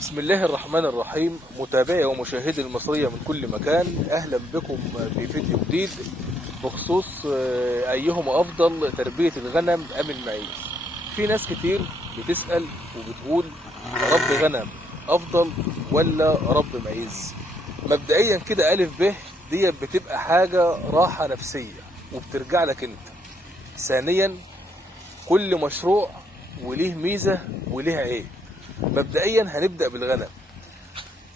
بسم الله الرحمن الرحيم. متابعي ومشاهدي المصرية من كل مكان، أهلا بكم في فيديو جديد بخصوص أيهما أفضل تربية الغنم أم المعيز. في ناس كتير بتسأل وبتقول رب غنم أفضل ولا رب معيز؟ مبدئيا كده ألف ب دي بتبقى حاجة راحة نفسية وبترجع لك أنت. ثانيا، كل مشروع وليه ميزة وليه عيب. مبدئيا هنبدأ بالغنم.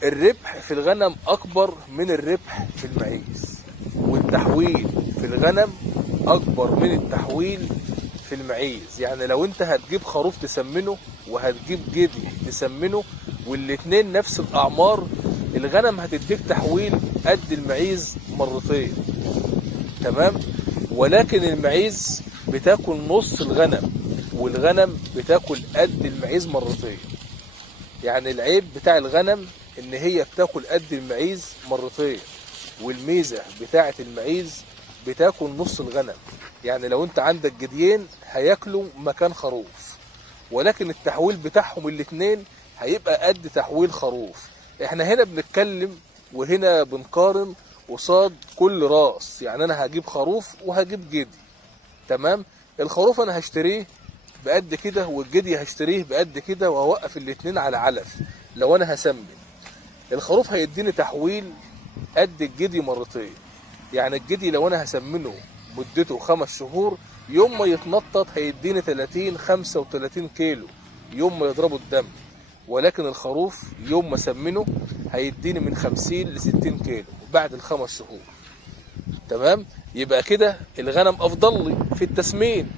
الربح في الغنم أكبر من الربح في المعيز، والتحويل في الغنم أكبر من التحويل في المعيز. يعني لو أنت هتجيب خروف تسمنه وهتجيب جدي تسمنه والاتنين نفس الأعمار، الغنم هتديك تحويل قد المعيز مرتين، تمام؟ ولكن المعيز بتاكل نص الغنم والغنم بتاكل قد المعيز مرتين. يعني العيب بتاع الغنم ان هي بتاكل قد المعيز مرتين، والميزة بتاعة المعيز بتاكل نص الغنم. يعني لو انت عندك جديين هياكلوا مكان خروف، ولكن التحويل بتاعهم الاتنين هيبقى قد تحويل خروف. احنا هنا بنتكلم وهنا بنقارن قصاد كل راس. يعني انا هجيب خروف وهجيب جدي، تمام؟ الخروف انا هشتريه بقد كده والجدي هشتريه بقد كده، وهوقف الاتنين على علف. لو انا هسمن الخروف هيديني تحويل قد الجدي مرتين. يعني الجدي لو انا هسمنه مدته 5 شهور، يوم ما يتنطط هيديني 30-35 كيلو يوم ما يضربه الدم. ولكن الخروف يوم ما سمنه هيديني من 50-60 كيلو بعد ال5 شهور، تمام؟ يبقى كده الغنم افضل لي في التسمين،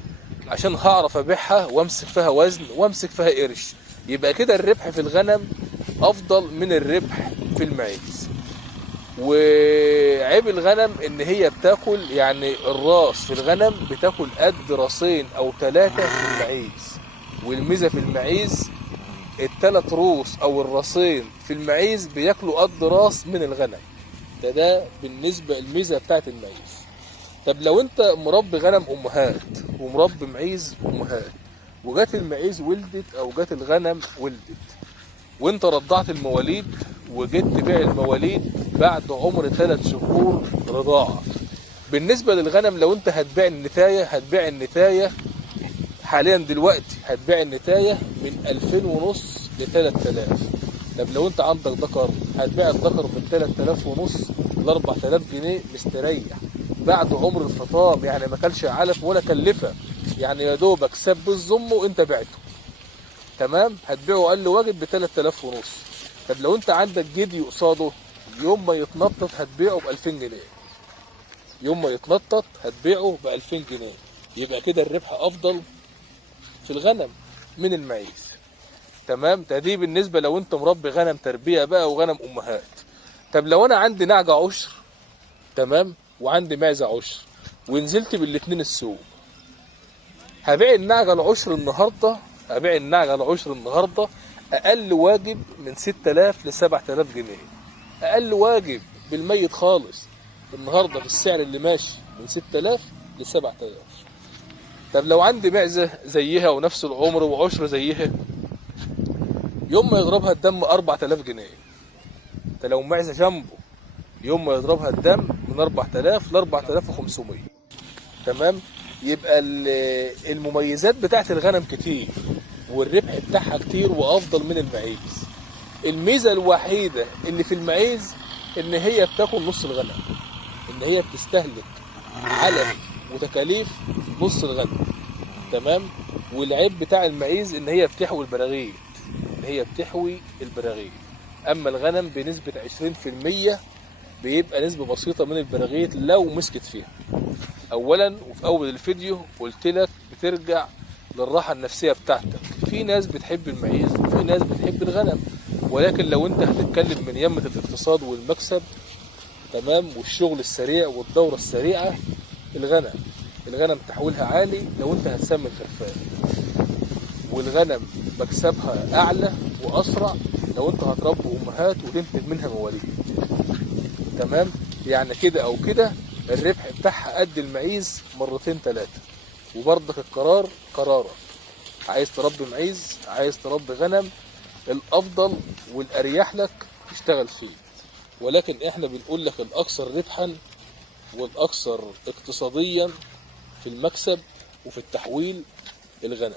عشان هعرف ابيعها وامسك فيها وزن وامسك فيها قرش. يبقى كده الربح في الغنم افضل من الربح في المعيز. وعيب الغنم ان هي بتاكل، يعني الراس في الغنم بتاكل قد راسين او 3 في المعيز، والميزه في المعيز ال3 روس او الراسين في المعيز بياكلوا قد راس من الغنم. ده بالنسبه الميزه بتاعت المعيز. طب لو انت مربي غنم امهات ومربي معيز امهات، وجات المعيز ولدت او جات الغنم ولدت، وانت رضعت المواليد وجيت تبيع المواليد بعد عمر 3 شهور رضاعة، بالنسبة للغنم لو انت هتبيع النتاية حاليا دلوقتي هتبيع النتاية من 2500 ل 3000. طب لو انت عندك ذكر هتبيع الذكر من 3500 ل 4000 جنيه مستريح بعد عمر الفطام. يعني ما كلش علف ولا كلفه، يعني يا دوبك سب الزم وانت بعته، تمام؟ هتبيعه اقل واجب ب 3500. طب لو انت عندك جدي قصاده، يوم ما يتنطط هتبيعه ب 2000 جنيه. يوم ما يتنطط هتبيعه ب 2000 جنيه. يبقى كده الربح افضل في الغنم من المعيز، تمام؟ دي بالنسبه لو انت مربي غنم تربيه بقى وغنم امهات. طب لو انا عندي نعجه عشر، تمام، وعندي معزه عشر، ونزلت بالاتنين السوق، هبيع النعجه العشر النهارده اقل واجب من 6000 ل 7000 جنيه. اقل واجب بالميت خالص النهارده في السعر اللي ماشي من 6000 ل 7000. طب لو عندي معزه زيها ونفس العمر وعشر زيها، يوم ما يضربها الدم 4000 جنيه. ده لو معزه جنبه يوم ما يضربها الدم من 4000 ل 4500، تمام؟ يبقى المميزات بتاعت الغنم كتير والربح بتاعها كتير وافضل من المعيز. الميزه الوحيده اللي في المعيز ان هي بتاكل نص الغنم، ان هي بتستهلك علف وتكاليف نص الغنم، تمام؟ والعيب بتاع المعيز ان هي بتحوي البراغيث. اما الغنم بنسبه 20% بيبقى نسبه بسيطه من البراغيث لو مسكت فيها. اولا، وفي اول الفيديو قلت لك بترجع للراحه النفسيه بتاعتك. في ناس بتحب المعيز وفي ناس بتحب الغنم، ولكن لو انت هتتكلم من يمة الاقتصاد والمكسب، تمام، والشغل السريع والدوره السريعه، الغنم تحويلها عالي لو انت هتسمن خرفان، والغنم مكسبها اعلى واسرع لو انت هتربي امهات وتنتج منها مواليد، تمام؟ يعني كده او كده الربح بتاعها قد المعيز مرتين 3. وبرضك القرار قرارك، عايز تربي معيز عايز تربي غنم، الافضل والاريح لك تشتغل فيه، ولكن احنا بنقول لك الاكثر ربحا والاكثر اقتصاديا في المكسب وفي التحويل الغنم.